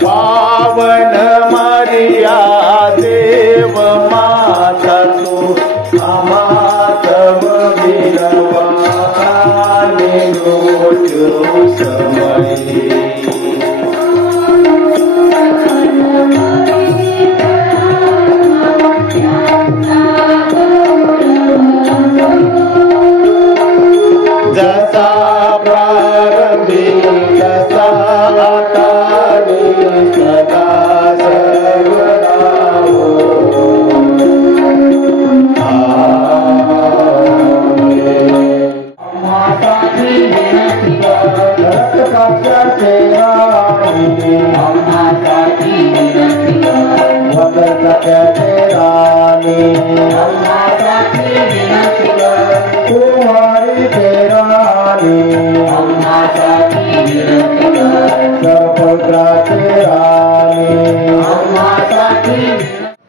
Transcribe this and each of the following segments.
पावन मरिया देव माता तू आमातव बिनवाने लोचो समये जसा प्रारंभी तसा आकारे सदा सर्वदा हो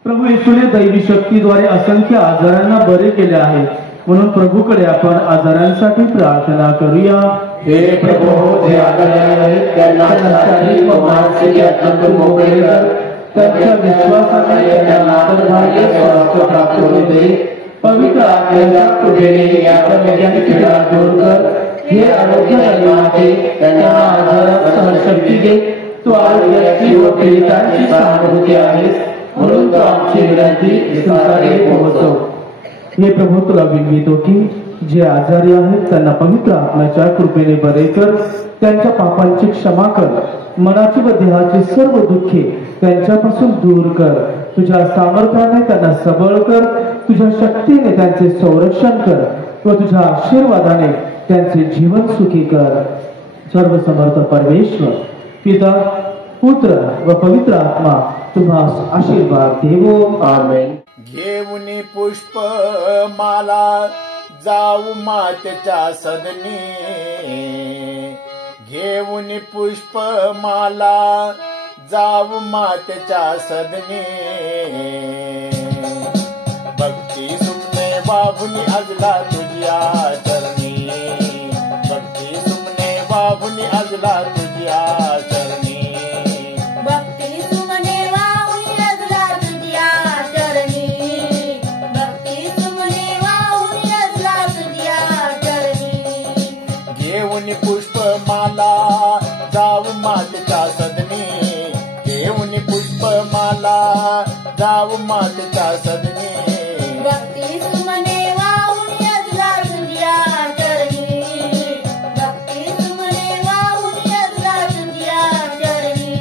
प्रभू येशूने दैवी शक्तीद्वारे असंख्य आजारांना बरे केले आहे, म्हणून प्रभूकडे आपण आजारांसाठी प्रार्थना करूया. हे प्रभू, जे आजारी आहेत त्यांना शारीरिक व मानसिक यातून मोकळे कर. त्यांच्या विश्वासाने त्यांना अंतर्भाग्य स्वास्थ्य प्राप्त करू दे. पवित्र आत्म्याच्या कृपेने या प्रमेयाची पीडा दूर कर. हे आरोग्य नाते त्यांना आजारात सहनशक्ती दे. तू आरोग्याची व पीडितांची सहानुभूती आहेस, म्हणून तो आमची विनंती स्वीकारे पोहोचव. हे प्रभू, तुला विनवितो की जे आजारी आहेत त्यांना पवित्र आत्म्याच्या कृपेने बरे कर. त्यांच्या पापांची क्षमा कर. मनाची व देहाची सर्व दुःखे त्यांच्यापासून दूर कर. तुझ्या सामर्थ्याने त्यांना सबळ कर. तुझ्या शक्तीने त्यांचे संरक्षण कर व तुझ्या आशीर्वादाने त्यांचे जीवन सुखी कर. सर्वसमर्थ परमेश्वर, पिता, पुत्र व पवित्र आत्मा तुम्हास आशीर्वाद देवो. आमेन. घेऊन पुष्प माला जाऊ मातेच्या सदनी. घेऊन पुष्प माला जाऊ मातेच्या सदनी. भक्ती सुमने बाबुनी अजला तुझ्या चरणी. भक्ती सुमने बाबुनी अजला तुझ्या चरणी. पुष्प माला जाऊ मातेच्या सदनी. घेऊन पुष्प माला जाऊ मातेच्या सदनी. भक्ती सुमने वाहून अजला तुझ्या चरणी. भक्ती सुमने वाहून अजला तुझ्या चरणी.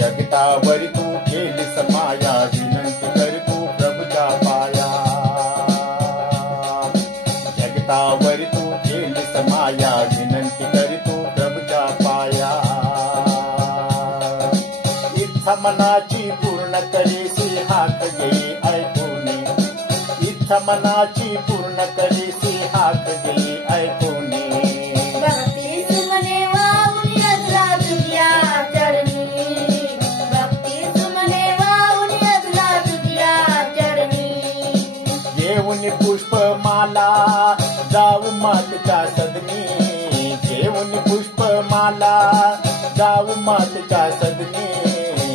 जगतावरी तू केलीस माया, विनंती कर तू प्रभुच्या पाया. जगतावरी तू केलीस माया, विनंती कर तू प्रभुच्या पाया. इच्छा मनाची पूर्ण करीसी हात घे ऐकून. इच्छा मनाची पूर्ण करीसी हात घे ऐकून. भक्ती सुमने वाहून अजला तुझ्या चरणी. घेऊन पुष्प माला जाऊ मातेच्या सदनी. घेऊन पुष्प माला जाऊ मातेच्या सदनी.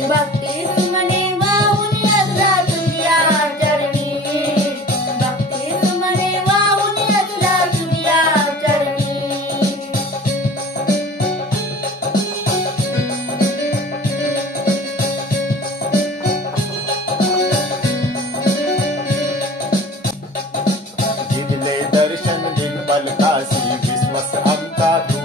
भक्ती सुमने वाहून अजला तुझ्या चरणी. भक्ती सुमने वाहून अजला तुझ्या चरणी. दर्शन दिन बलकासी विश्वास आमचा तू.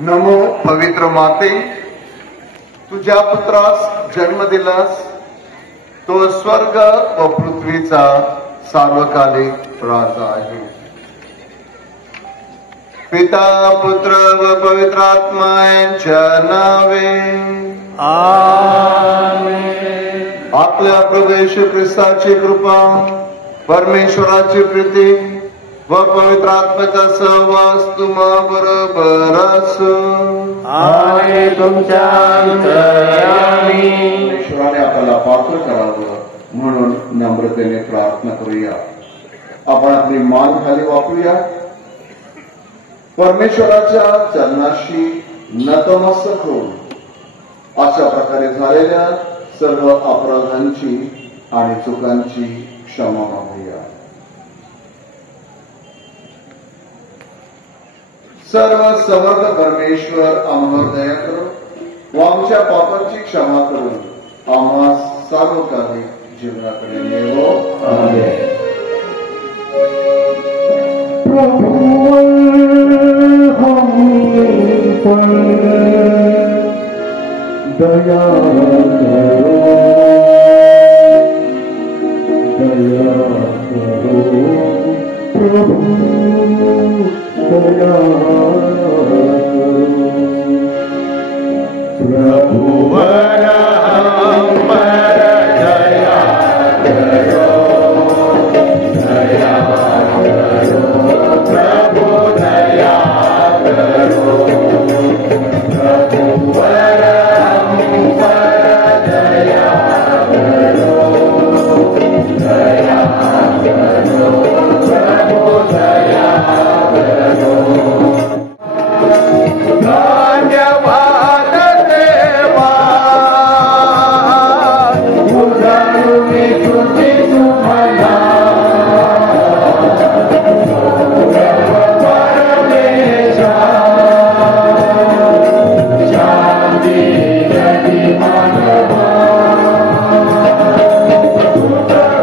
नमो पवित्र माते, तुझ्या पुत्रास जन्म दिलास, तो स्वर्ग व पृथ्वीचा सार्वकालिक राजा आहे. पिता पुत्र व पवित्र आत्मा यांच्या नावे आमेन. आपल्या प्रभू येशू ख्रिस्ताची कृपा, परमेश्वराची प्रीती व पवित्र आत्म्याचा सहवास तुम्हा बरोबर असो. आणि तुमच्या अंतर्यामी. ईश्वराने आपल्याला पात्र करावं म्हणून नम्रतेने प्रार्थना करूया. आपण आपली मान खाली वापरूया. परमेश्वराच्या चरणाशी नतमस्तक होऊन अशा प्रकारे झालेल्या सर्व अपराधांची आणि चुकांची क्षमा मागूया. सर्व समर्थ परमेश्वर आम्हावर दया करो व आमच्या पापांची क्षमा करून आम्हा सार्वकालिक जीवनाकडे नेवो. आमेन. दया करो प्रभु, दया प्रभुवर हम पर दया करो, दया करो प्रभु, दया करो. प्रभुवर हम पर दया करो, दया करो प्रभु, दया करो. धन्यवाद देवा, उदारुणी तुझी तुम्हाला परमेशा. शांती यदि मानवा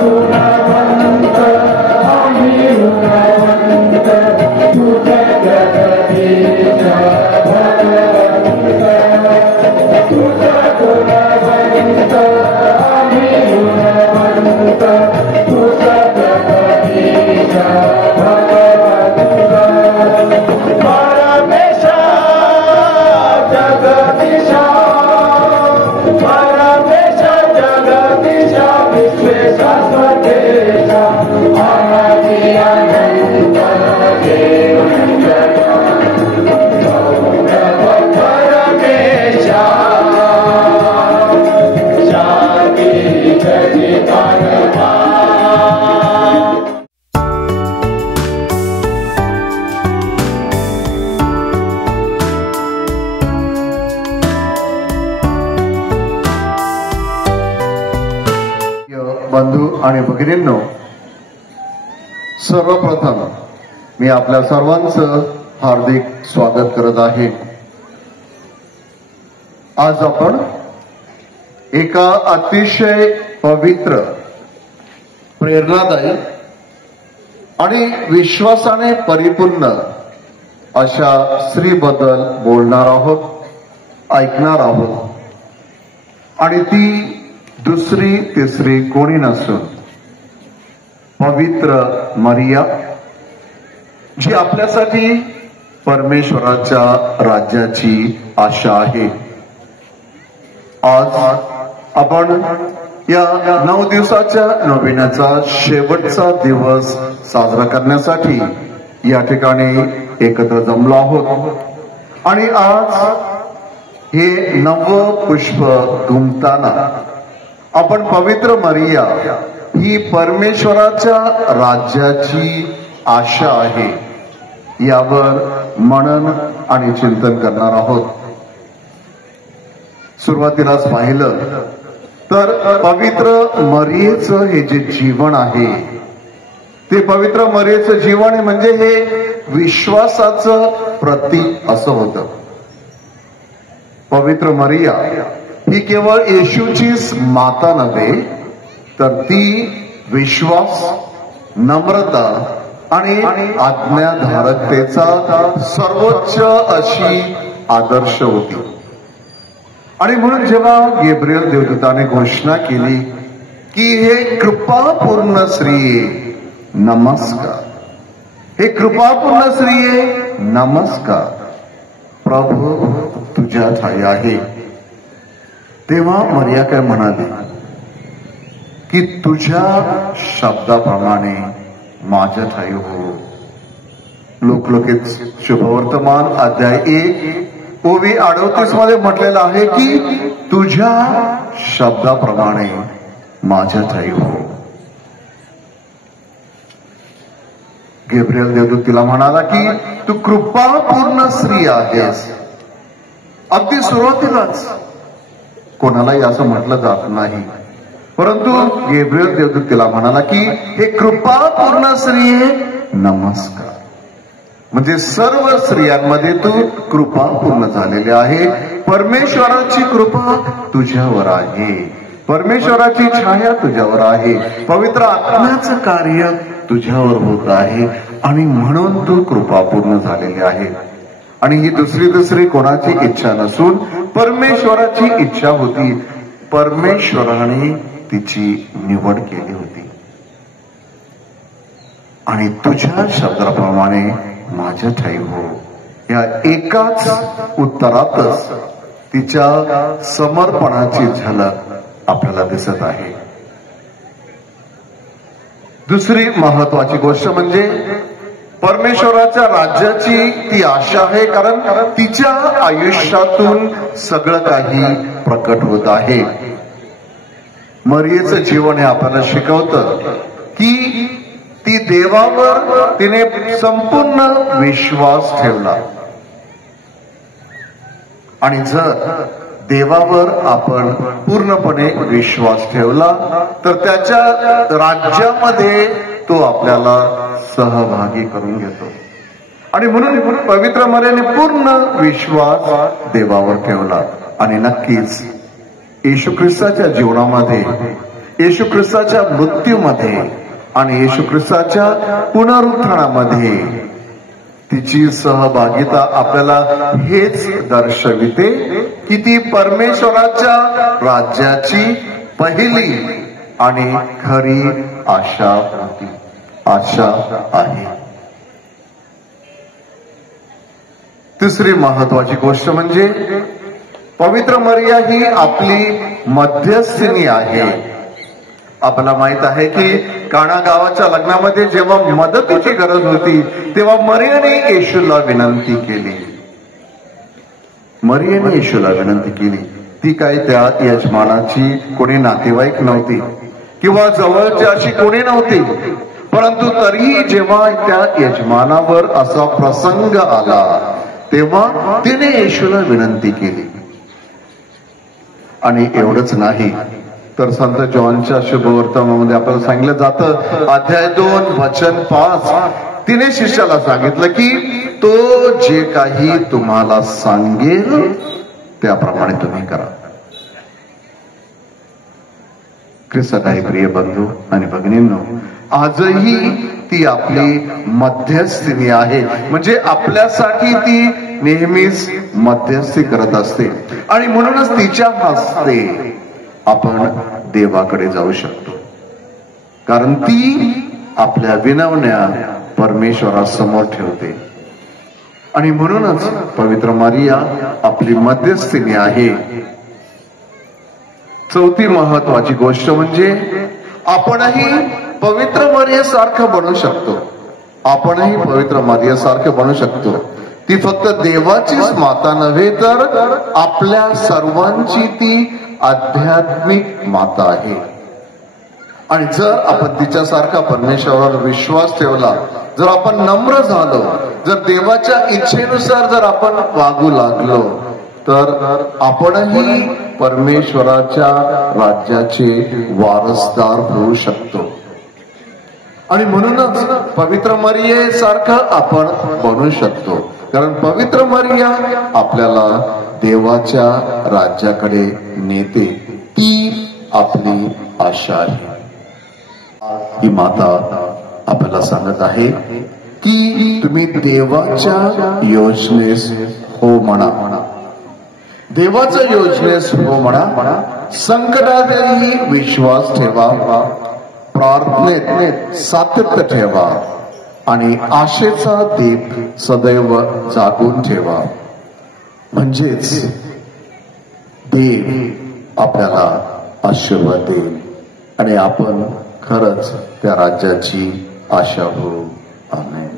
गुणवंत आम्ही गुणवंत तुझ्या जगदीशा भगवंत. तुझ्या गुणवंत आम्ही गुणवंत तुझ्या जगदीशा भगवंत. परमेशा जगदीशा, परमेशा जगदीशा, विश्वेशा स्वदेशा, आनंदी आनंद बंधू आणि भगिनींनो, सर्वप्रथम मी आपल्या सर्वांचं हार्दिक स्वागत करत आहे. आज आपण एका अतिशय पवित्र, प्रेरणादायी आणि विश्वासाने परिपूर्ण अशा स्त्रीबद्दल बोलणार आहोत, ऐकणार आहोत. आणि ती दुसरी तिसरी कोणी नसून पवित्र मरिया, जी आपल्यासाठी परमेश्वराच्या राज्याची आशा आहे. आज आपण या 9 दिवसाच्या नोवेनाचा शेवटचा दिवस साजरा करण्यासाठी या ठिकाणी एकत्र जमलो आहोत. आणि आज हे नव पुष्प घुमताना आपण पवित्र मरिया ही परमेश्वराच्या राज्याची आशा आहे यावर मनन आणि चिंतन करणार आहोत. सुरुवातीलाच पाहिलं तर पवित्र मरियेचं हे जे जीवन आहे ते पवित्र मरियेचं जीवन आहे म्हणजे हे विश्वासाचं प्रतीक असं होतं. पवित्र मरिया ही केवळ येशूचीच माता नव्हे तर ती विश्वास, नम्रता आणि आज्ञाधारकतेचा सर्वोच्च अशी आदर्श होती. आणि म्हणून जेव्हा गेब्रियल देवदूताने घोषणा केली की हे कृपापूर्ण स्त्रिये नमस्कार, हे कृपापूर्ण स्त्रिये नमस्कार, प्रभू तुझ्या ठाई आहे, तेव्हा मरिया काय म्हणाली की तुझ्या शब्दाप्रमाणे माझ्या ठाई हो. लोकलोकित शुभवर्तमान अध्याय 1 ओवी 38 मध्ये म्हटलेलं आहे की तुझ्या शब्दाप्रमाणे माझ्या ठाई हो. गेब्रियल देवदूत तिला म्हणाला की तू कृपापूर्ण स्त्री आहेस. अगदी सुरुवातीलाच कोणालाही असं म्हटलं जात नाही, परंतु गेब्रियल देवदूत तिला म्हणाला की हे कृपापूर्ण स्त्रिये नमस्कार, म्हणजे सर्व स्त्रियांमध्ये तू कृपापूर्ण झालेले आहे. परमेश्वराची कृपा तुझ्यावर आहे, परमेश्वराची छाया तुझ्यावर आहे, पवित्र आत्म्याचं कार्य तुझ्यावर होत आहे आणि म्हणून तू कृपापूर्ण झालेले आहे. आणि ही दुसरी कोणाची इच्छा नसून परमेश्वराची इच्छा होती. परमेश्वराने तिची निवड केली होती आणि तुझ्या शब्दाप्रमाणे माझ्या ठाई हो या एकाच उत्तरातच तिच्या समर्पणाची झलक आपल्याला दिसत आहे. दुसरी महत्वाची गोष्ट म्हणजे परमेश्वराच्या राज्याची ती आशा आहे, कारण तिच्या आयुष्यातून सगळं काही प्रकट होत आहे. मरियेचं जीवन हे आपल्याला शिकवतं की ती देवावर तिने संपूर्ण विश्वास ठेवला आणि जर देवावर आपण पूर्णपणे विश्वास ठेवला तर त्याच्या राज्यामध्ये तो आपल्याला सहभागी करून घेतो. आणि म्हणून पवित्र मरियेने पूर्ण विश्वास देवावर ठेवला आणि नक्कीच येशू ख्रिस्ताच्या जीवनामध्ये, येशू ख्रिस्ताच्या मृत्यूमध्ये आणि येशू ख्रिस्ताच्या पुनरुत्थानामध्ये तिची सहभागिता आपल्याला हेच दर्शविते की ती परमेश्वराच्या राज्याची पहिली आणि खरी आशा होती, आशा आहे. तिसरी महत्वाची गोष्ट म्हणजे पवित्र मरिया ही आपली मध्यस्थिनी आहे. आपल्याला माहित आहे की काना गावाच्या लग्नामध्ये जेव्हा मदतीची गरज होती तेव्हा मरियाने येशूला विनंती केली. मरियाने येशूला विनंती केली. ती काय त्या यजमानाची कोणी नातेवाईक नव्हती, किंवा जवळचे अशी कोणी नव्हती, परंतु तरीही जेव्हा त्या यजमानावर असा प्रसंग आला तेव्हा तिने येशूला विनंती केली. आणि एवढंच नाही तर संत जॉनच्या शुभवर्तमानामध्ये आपल्याला सांगितलं जातं, अध्याय 2 वचन 5, तिने शिष्याला सांगितलं की तो जे काही तुम्हाला सांगेल त्याप्रमाणे तुम्ही करा. ख्रिस्तातील प्रिय बंधू आणि भगिनींनो, आजही ती आपली मध्यस्थीनी आहे. म्हणजे आपल्यासाठी ती नेहमीच मध्यस्थी करत असते आणि म्हणूनच तिच्या हस्ते आपण देवाकडे जाऊ शकतो. कारण ती आपल्या विनवण्या परमेश्वरासमोर ठेवते आणि म्हणूनच पवित्र मारिया आपली मध्यस्थीनी आहे. चौथी महत्वाची गोष्ट म्हणजे आपणही पवित्र मारियासारखं बनू शकतो. आपणही पवित्र मारियासारखं बनू शकतो. ती फक्त देवाचीच माता नव्हे तर आपल्या सर्वांची ती आध्यात्मिक माता आहे. आणि जर आपण तिच्यासारखा परमेश्वरावर विश्वास ठेवला, जर आपण नम्र झालो, जर देवाच्या इच्छेनुसार जर आपण वागू लागलो तर आपणही परमेश्वराच्या राज्याचे वारसदार होऊ शकतो. आणि म्हणूनच पवित्र मरियेसारखं आपण बनू शकतो. कारण पवित्र मरिया आपल्याला देवाच्या राज्याकडे नेते. ती आपली आशा आहे. ही माता आपल्याला सांगत आहे की तुम्ही देवाच्या योजनेस हो म्हणा. देवाच्या योजनेस हो म्हणा. संकटातही विश्वास ठेवा, प्रार्थनेत सातत्य ठेवा आणि आशेचा दीप सदैव जागून ठेवा. म्हणजेच देव आपल्याला आशीर्वाद देईल आणि आपण खरंच त्या राज्याची आशा होऊ. आमेन.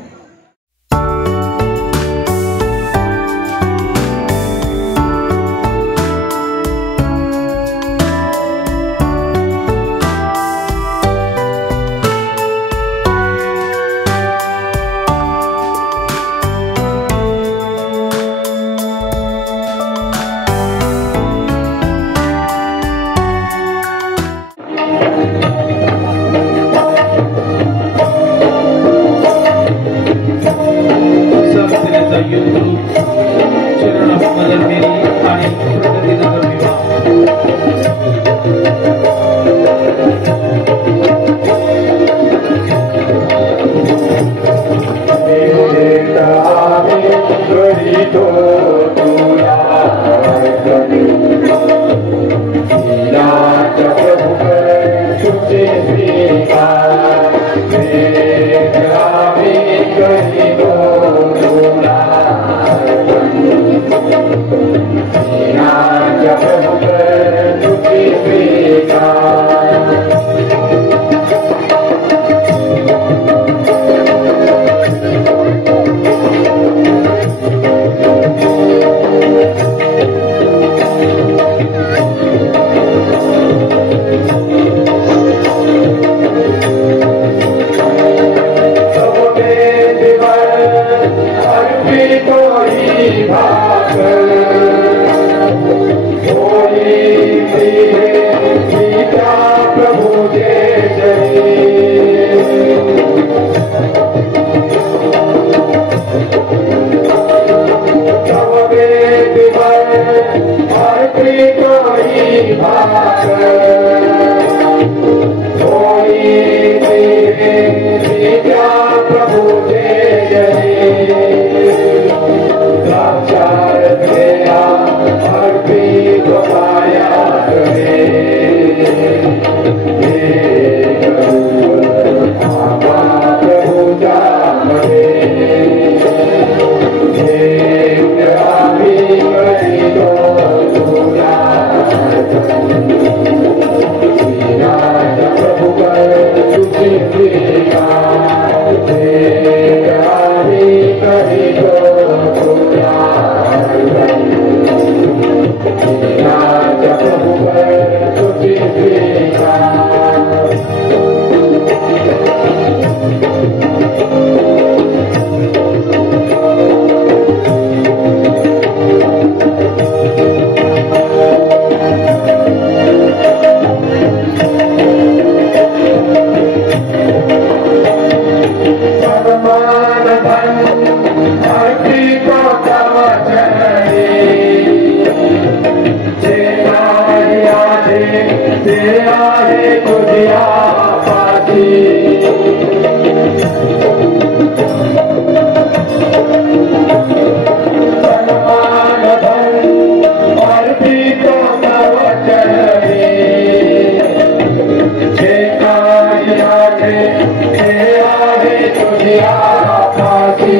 आपाची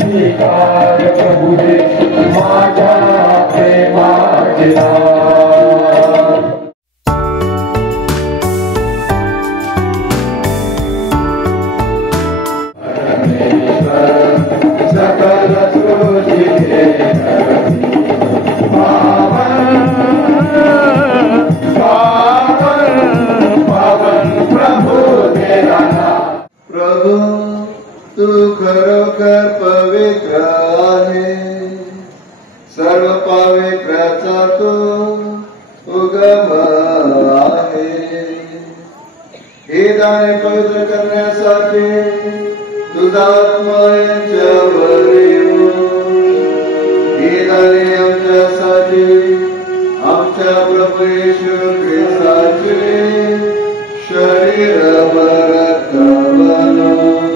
स्वीकार प्रभुजे माझ्या प्रेमाचे नाव. सकल सृष्टीचे प्रभु तू खरोखर पवित्र आहे, सर्व पवित्राचा तू उगम आहे. हे दाणे पवित्र करण्यासाठी तुझा आत्मा यांच्यावर येऊन हे दाणे आमच्यासाठी आमच्या प्रभू येशू ख्रिस्ताचे शरीर रक्त बनवून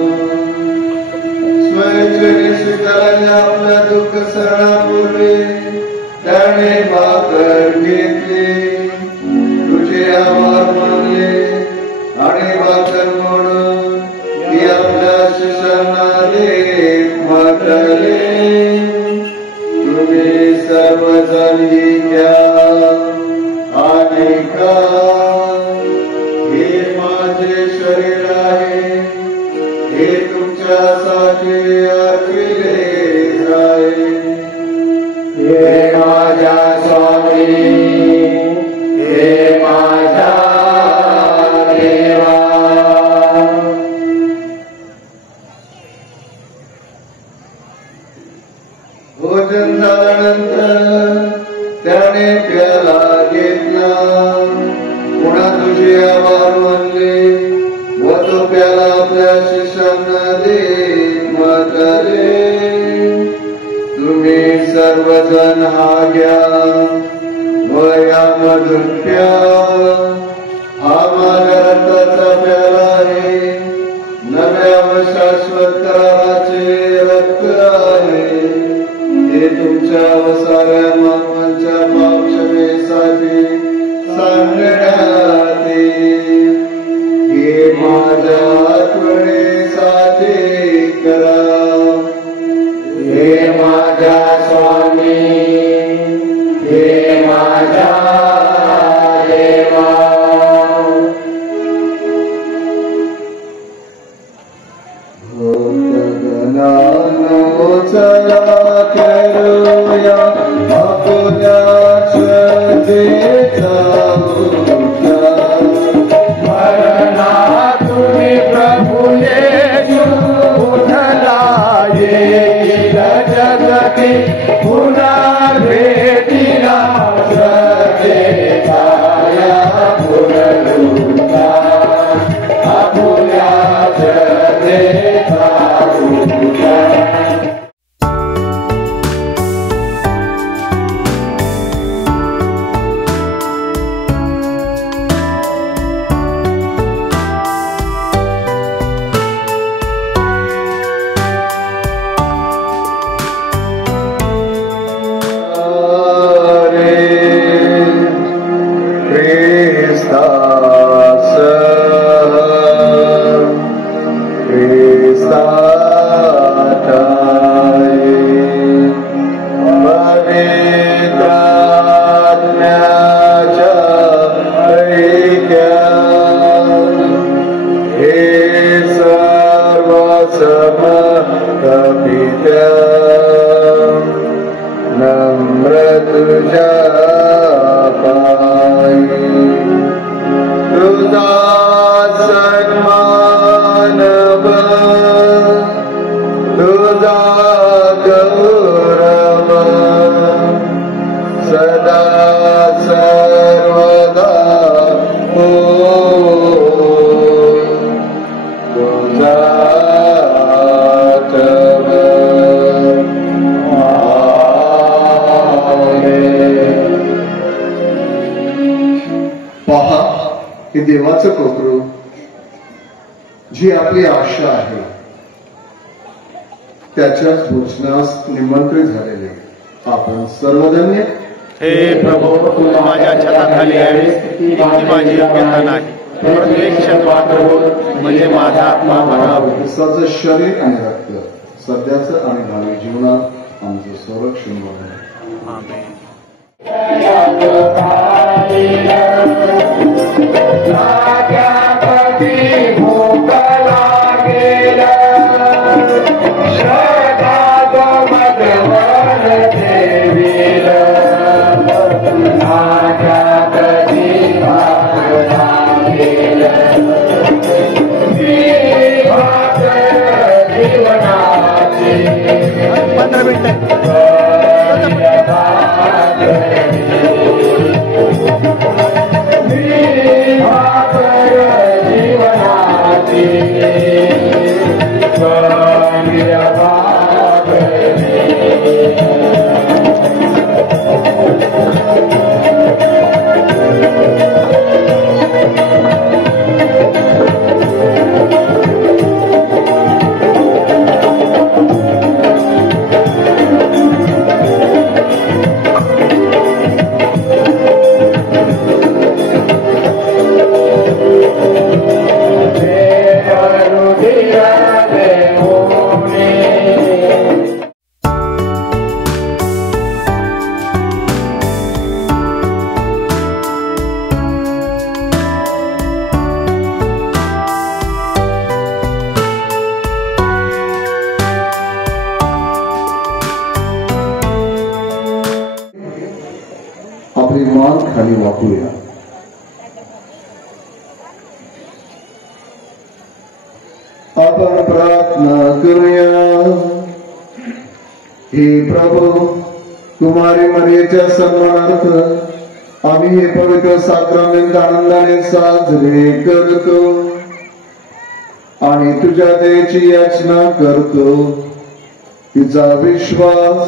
स्वयंचेने स्वीकारल्या आपल्या दुःख सरणापूर्वी त्याने भाकर घेतली, तुझे आभार मानले आणि भाकर म्हणून ती आपल्या शिष्यांना देत म्हटले, तुम्ही सर्वजण ही घ्या आणि खा, हे माझे शरीर आहे, हे तुमच्यासाठी अर्पिले जाईल. हे माझ्या स्वामी, हे माझ्या देवा. भोजन झाल्यानंतर त्याने प्याला घेतला, पुन्हा तुझे आभार मानले व तो प्याला आपल्या शिष्यांना देत म्हटले, तुम्ही सर्वजण हा घ्या व यामधून प्या, हा माझ्या रक्ताचा प्याला आहे, नव्या व शाश्वत कराराचे रक्त आहे, हे तुमच्या व साऱ्या मानवांच्या पापक्षमेसाठी सांगण्यात येईल. हे माझ्या आठवणीसाठी करा. हे माझ्या स्वामी, हे माझ्या देवा. चला करूया आपल्या श्रद्धेचा तुम्ही प्रभू येशू उठला येईल जगती पुन्हा भेटीला श्रद्धेचा पुनरुद्धार आपुल्या श्रद्धेचा उद्धार. हे देवाचं कोकरू जी आपली आशा आहे त्याच्याच भोजनास निमंत्रित झालेले आपण सर्वधन्य. हे प्रभू, तू माझ्या छताखाली आहेस, ती माझी योग्यता नाही, प्रत्यक्षत्वात होत म्हणजे माझा आत्मा म्हणावा. ख्रिस्ताचं शरीर आणि रक्त सध्याचं आणि भावी जीवनात आमचं संरक्षण बनवलं. आमेन. आपली मान खाली वाकूया. आपण प्रार्थना करूया. हे प्रभू, तुम्हारी मर्यादेच्या सन्मानार्थ आम्ही हे पवित्र साक्रामेंट आनंदाने साजरे करतो आणि तुझ्या दयेची याचना करतो. तिचा विश्वास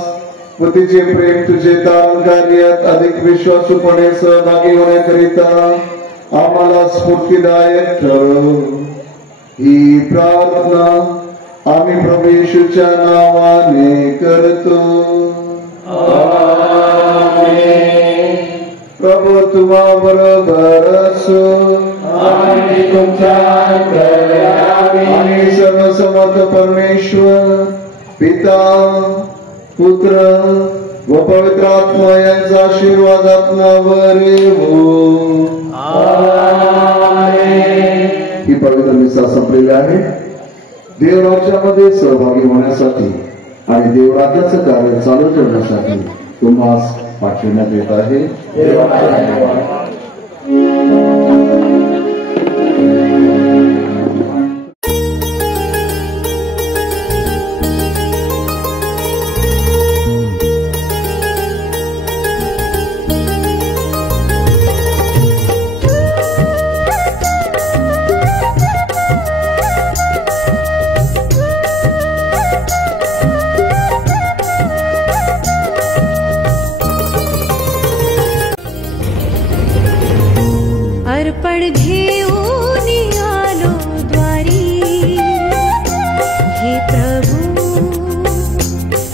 व तिचे प्रेम तुझे दान कार्यात अधिक विश्वासूपणे सहभागी होण्याकरिता आम्हाला स्फूर्तिदायक ठरव. ही प्रार्थना आम्ही प्रभू येशूच्या नावाने करतो. प्रभू तुम्हा बरोबर असो आणि सर्वसमर्थ परमेश्वर पिता, पुत्र व पवित्र आत्मा यांचा आशीर्वाद आपणावर येवो. ही पवित्र मिसा संपलेली आहे. देवराज्यामध्ये सहभागी होण्यासाठी आणि देवराज्याचं कार्य चालू ठेवण्यासाठी तुम्हास पाठवण्यात येत आहे. अर्पण घेऊन आलो द्वारी, हे प्रभू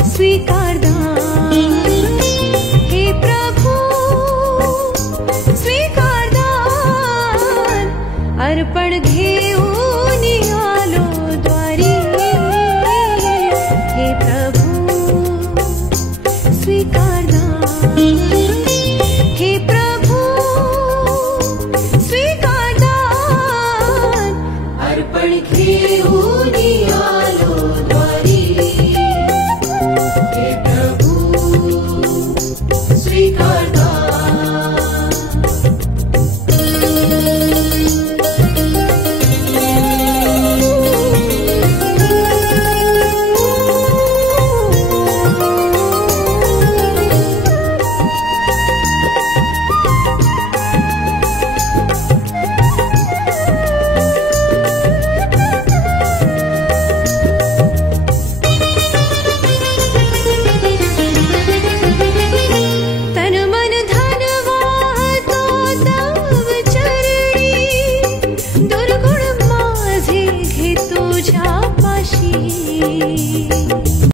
स्वीकार दान, हे प्रभू स्वीकार दान. अर्पण घेऊन आलो